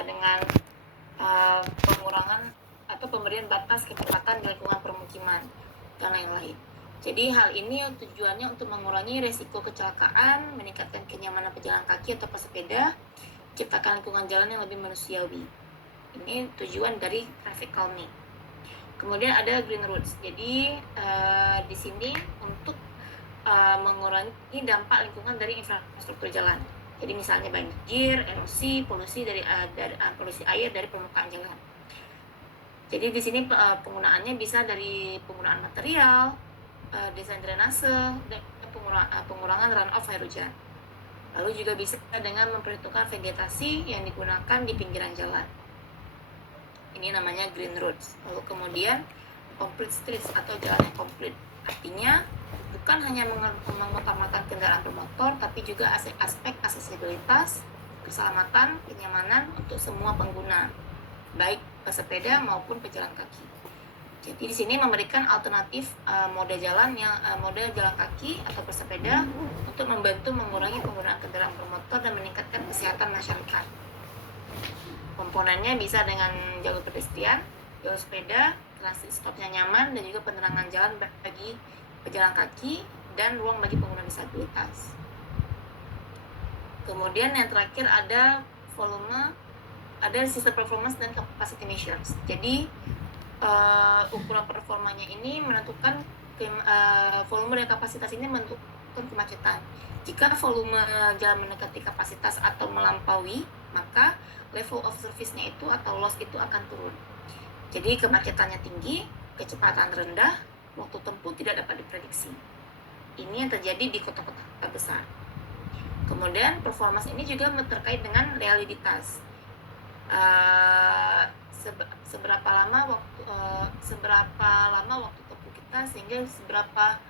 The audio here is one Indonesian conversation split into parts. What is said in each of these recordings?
dengan pengurangan atau pemberian batas kecepatan di lingkungan permukiman dan lain-lain. Jadi hal ini tujuannya untuk mengurangi resiko kecelakaan, meningkatkan kenyamanan pejalan kaki atau pesepeda, menciptakan lingkungan jalan yang lebih manusiawi. Ini tujuan dari traffic calming. Kemudian ada green roads. Jadi di sini untuk mengurangi dampak lingkungan dari infrastruktur jalan. Jadi misalnya banjir, erosi, polusi dari polusi air dari permukaan jalan. Jadi di sini penggunaannya bisa dari penggunaan material, desain drainase, dan pengurangan runoff air hujan. Lalu juga bisa dengan memperhitungkan vegetasi yang digunakan di pinggiran jalan. Ini namanya green roads. Lalu kemudian complete streets atau jalan yang komplit. Artinya bukan hanya mengutamakan kendaraan bermotor, tapi juga aspek aksesibilitas, keselamatan, kenyamanan untuk semua pengguna, baik pesepeda maupun pejalan kaki. Jadi di sini memberikan alternatif mode jalan kaki atau pesepeda untuk membantu mengurangi penggunaan kendaraan bermotor dan meningkatkan kesehatan masyarakat. Komponennya bisa dengan jalur pedestrian, jalur sepeda, transit stopnya nyaman, dan juga penerangan jalan bagi pejalan kaki dan ruang bagi pengguna disabilitas. Kemudian yang terakhir ada volume, ada sistem performance dan capacity measures. Jadi ukuran performanya ini menentukan volume dan kapasitas ini menentukan kemacetan. Jika volume jalan mendekati kapasitas atau melampaui, maka level of service-nya itu atau loss itu akan turun. Jadi kemacetannya tinggi, kecepatan rendah, waktu tempuh tidak dapat diprediksi. Ini yang terjadi di kota-kota besar. Kemudian performance ini juga terkait dengan realitas. Seberapa lama waktu tempuh kita, sehingga seberapa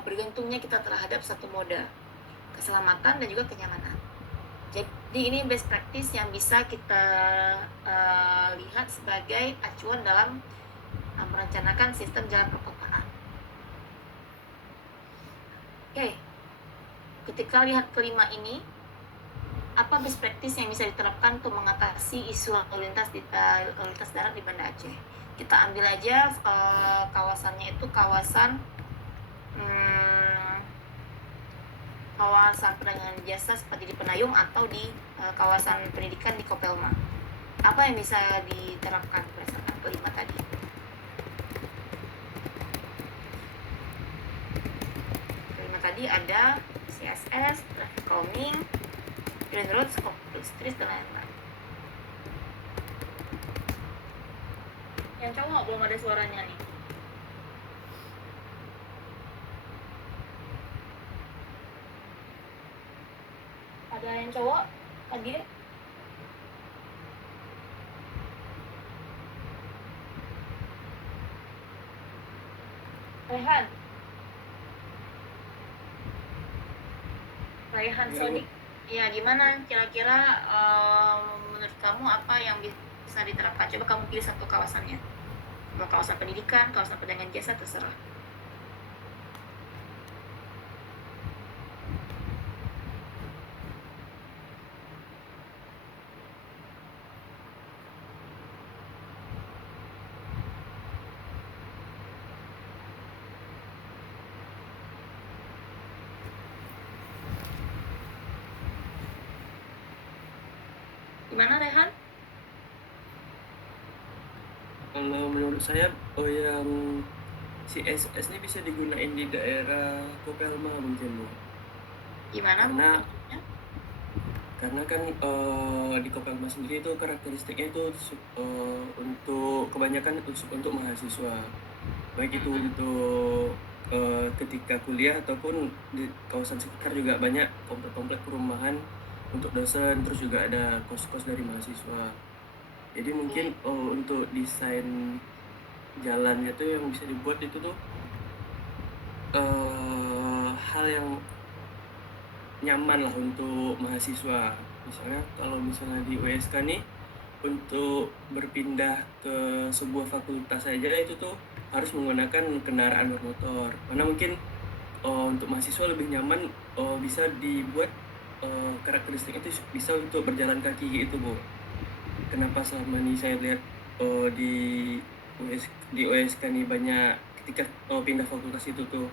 bergantungnya kita terhadap satu moda, keselamatan dan juga kenyamanan. Jadi ini best practice yang bisa kita lihat sebagai acuan dalam merencanakan sistem jalan perkotaan. Oke, ketika lihat kelima ini, apa best practice yang bisa diterapkan untuk mengatasi isu lalu lintas darat di Banda Aceh? Kita ambil aja kawasannya itu kawasan perdagangan jasa seperti di Penayung atau di kawasan pendidikan di Kopelma. Apa yang bisa diterapkan berdasarkan kelima tadi? Kelima tadi ada CSS, traffic calming, green roads, complete streets, dan lain-lain. Yang cowok belum ada suaranya nih. Ada yang cowok tadi? Raihan Sodik. Ya, gimana kira-kira menurut kamu apa yang bisa diterapkan? Coba kamu pilih satu kawasannya. Mau kawasan pendidikan, kawasan perdagangan jasa, terserah. Gimana, Rehan? Kalau menurut saya, yang CSS ini bisa digunain di daerah Kopelma mungkin, Bu. Gimana? Karena kan di Kopelma sendiri itu karakteristiknya itu untuk kebanyakan untuk mahasiswa, baik itu untuk ketika kuliah ataupun di kawasan sekitar juga banyak komplek-komplek perumahan untuk dosen, terus juga ada kos-kos dari mahasiswa. Jadi mungkin untuk desain jalannya tuh yang bisa dibuat itu tuh hal yang nyaman lah untuk mahasiswa. Misalnya kalau misalnya di USK nih, untuk berpindah ke sebuah fakultas saja itu tuh harus menggunakan kendaraan bermotor. Karena mungkin untuk mahasiswa lebih nyaman bisa dibuat karakteristik itu bisa untuk berjalan kaki gitu, Bu. kenapa selama ini saya lihat di OSK nih banyak ketika pindah fakultas itu tuh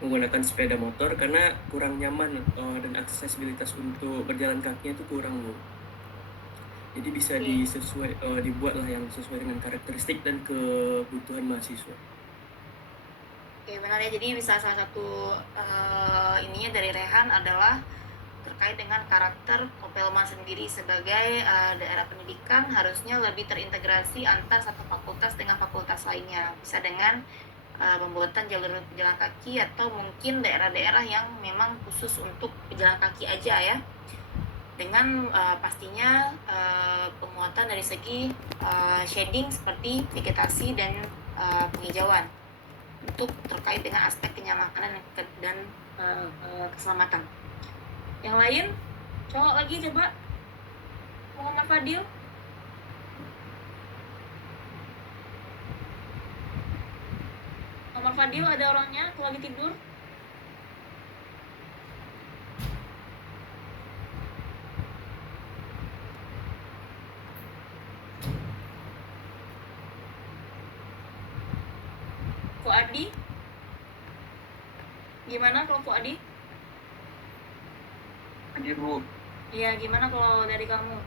menggunakan sepeda motor karena kurang nyaman dan aksesibilitas untuk berjalan kakinya itu kurang Bu. Jadi bisa Oke. dibuatlah yang sesuai dengan karakteristik dan kebutuhan mahasiswa. Oke, benar ya. Jadi bisa salah satu ininya dari Rehan adalah terkait dengan karakter Kopelma sendiri sebagai daerah pendidikan harusnya lebih terintegrasi antar satu fakultas dengan fakultas lainnya. Bisa dengan pembuatan jalur pejalan kaki atau mungkin daerah-daerah yang memang khusus untuk pejalan kaki aja ya. Dengan pastinya pemuatan dari segi shading seperti vegetasi dan penghijauan untuk terkait dengan aspek kenyamanan dan keselamatan. Yang lain, cowok lagi coba. Muhammad Fadil. Muhammad Fadil ada orangnya, aku lagi tidur. Fuadi, gimana kalau Fuadi? Hadir Bu. Iya, gimana kalau dari kamu?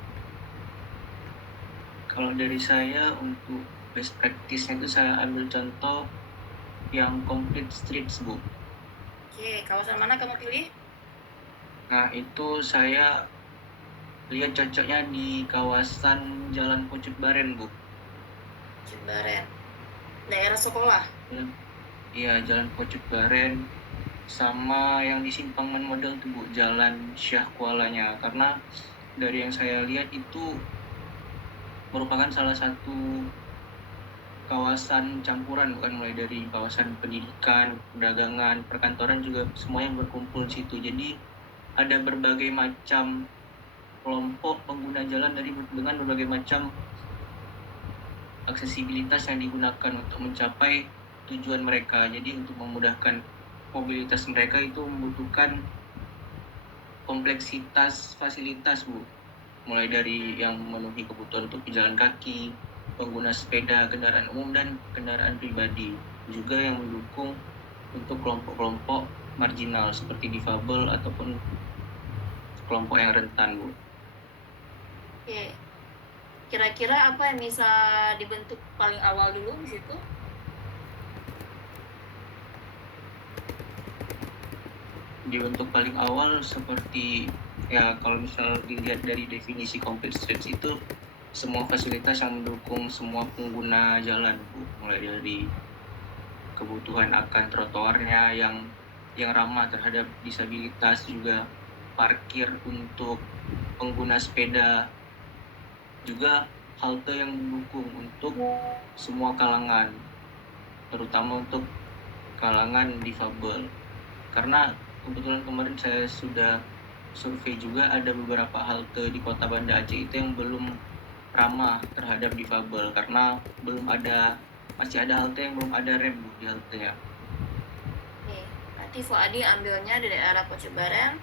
Kalau dari saya untuk best practice-nya itu saya ambil contoh yang complete streets Bu. Oke, kawasan mana kamu pilih? Nah itu saya lihat cocoknya di kawasan Jalan Pucuk Baren Bu. Jembaren. Daerah sekolah. Iya Jalan Pucuk Baren sama yang di Simpangan Model tuh Bu, Jalan Syah Kualanya. Karena dari yang saya lihat itu merupakan salah satu kawasan campuran, bukan mulai dari kawasan pendidikan, perdagangan, perkantoran juga semuanya berkumpul di situ. Jadi ada berbagai macam kelompok pengguna jalan dengan berbagai macam aksesibilitas yang digunakan untuk mencapai tujuan mereka. Jadi untuk memudahkan mobilitas mereka itu membutuhkan kompleksitas fasilitas Bu, mulai dari yang memenuhi kebutuhan untuk pejalan kaki, pengguna sepeda, kendaraan umum, dan kendaraan pribadi. Juga yang mendukung untuk kelompok-kelompok marginal seperti difabel ataupun kelompok yang rentan Bu. Oke. Kira-kira apa yang bisa dibentuk paling awal dulu di situ? Dibentuk paling awal seperti ya kalau misal dilihat dari definisi complete streets itu semua fasilitas yang mendukung semua pengguna jalan Bu, mulai dari kebutuhan akan trotoarnya yang ramah terhadap disabilitas, juga parkir untuk pengguna sepeda, juga halte yang mendukung untuk semua kalangan, terutama untuk kalangan difabel. Karena kebetulan kemarin saya sudah survei juga ada beberapa halte di Kota Banda Aceh itu yang belum ramah terhadap difabel karena masih ada halte yang belum ada rem di haltenya. Oke, berarti Fuadi ambilnya di daerah Pocebaran.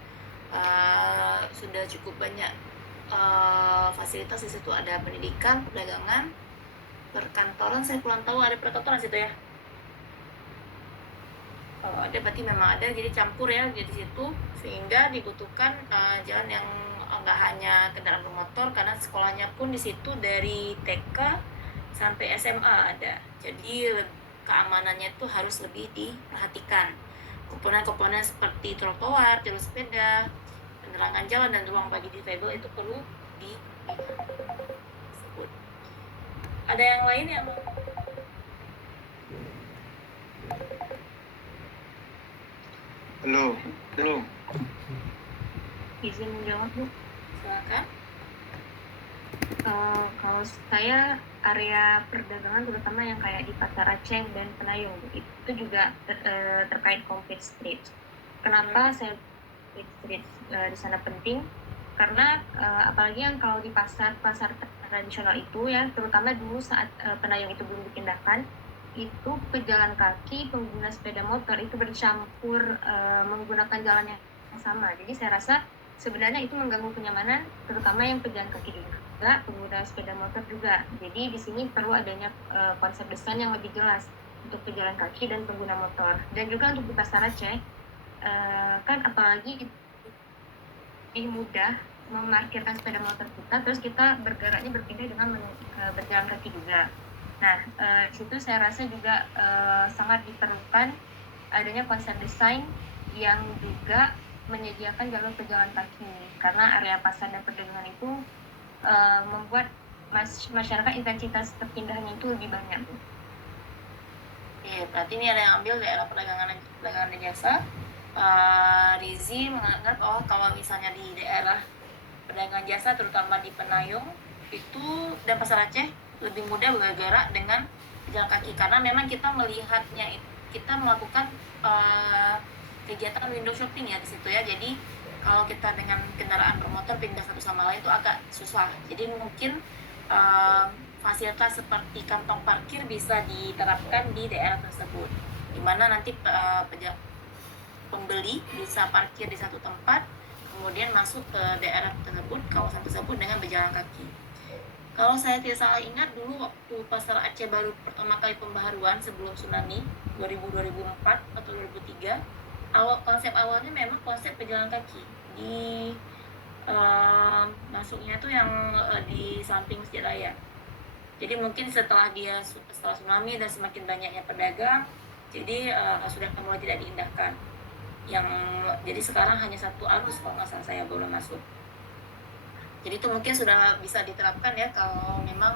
Sudah cukup banyak fasilitas di situ, ada pendidikan, perdagangan, perkantoran. Saya kurang tahu ada perkantoran situ ya. Kalau ada berarti memang ada, jadi campur ya di situ, sehingga dibutuhkan jalan yang nggak hanya kendaraan bermotor karena sekolahnya pun di situ dari TK sampai SMA ada. Jadi keamanannya itu harus lebih diperhatikan. Komponen-komponen seperti trotoar, jalur sepeda, penerangan jalan dan ruang bagi difabel itu perlu disebut. Ada yang lain yang Halo. izin menjawab Bu? Silakan. Kalau saya area perdagangan terutama yang kayak di Pasar Aceh dan Penayung itu juga terkait complete street. Kenapa saya complete street di sana penting? Karena apalagi yang kalau di pasar tradisional itu ya, terutama dulu saat Penayung itu belum dipindahkan, itu pejalan kaki, pengguna sepeda motor itu bercampur menggunakan jalan yang sama. Jadi saya rasa sebenarnya itu mengganggu kenyamanan, terutama yang pejalan kaki dulu. pengguna sepeda motor juga. Jadi di sini perlu adanya konsep desain yang lebih jelas untuk pejalan kaki dan pengguna motor. Dan juga untuk di Pasar Aceh, kan apalagi lebih mudah memarkirkan sepeda motor kita, terus kita bergeraknya berpindah dengan berjalan kaki juga. Nah, di situ saya rasa juga sangat diperlukan adanya konsep desain yang juga menyediakan jalur pejalan kaki, karena area pasar dan perdagangan itu membuat masyarakat intensitas perpindahannya itu lebih banyak. Oke, berarti ini ada yang ambil daerah perdagangan dan jasa. Rizi menganggap kalau misalnya di daerah perdagangan jasa, terutama di Penayung itu dan Pasar Aceh, lebih mudah bergerak dengan pejalan kaki, karena memang kita melihatnya, kita melakukan kegiatan window shopping ya di situ ya. Jadi kalau kita dengan kendaraan bermotor pindah satu sama lain itu agak susah. Jadi mungkin fasilitas seperti kantong parkir bisa diterapkan di daerah tersebut, di mana nanti pembeli bisa parkir di satu tempat, kemudian masuk ke daerah tersebut, kawasan tersebut dengan berjalan kaki. Kalau saya tidak salah ingat, dulu waktu Pasar Aceh baru pertama kali pembaharuan sebelum tsunami 2004 atau 2003, konsep awalnya memang konsep pejalan kaki di masuknya itu yang di samping Masjid Raya. Jadi mungkin setelah tsunami dan semakin banyaknya pedagang, jadi sudah mulai tidak diindahkan. Jadi sekarang hanya satu arus kalau nggak salah saya boleh masuk. Jadi itu mungkin sudah bisa diterapkan ya kalau memang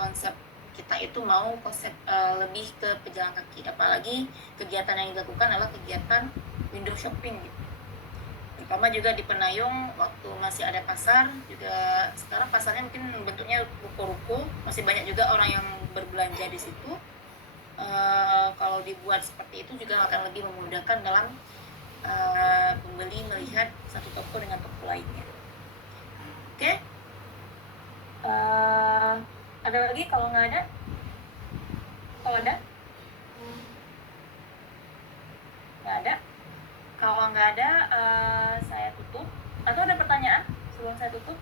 konsep kita itu mau konsep lebih ke pejalan kaki. Apalagi kegiatan yang dilakukan adalah kegiatan window shopping gitu. Terutama juga di Penayung waktu masih ada pasar juga. Sekarang pasarnya mungkin bentuknya ruko-ruko, masih banyak juga orang yang berbelanja di situ. Kalau dibuat seperti itu juga akan lebih memudahkan dalam pembeli melihat satu toko dengan toko lainnya. Oke. Ada lagi kalau nggak ada? Kalau ada? Nggak ada. Kalau nggak ada, saya tutup. Atau ada pertanyaan sebelum saya tutup?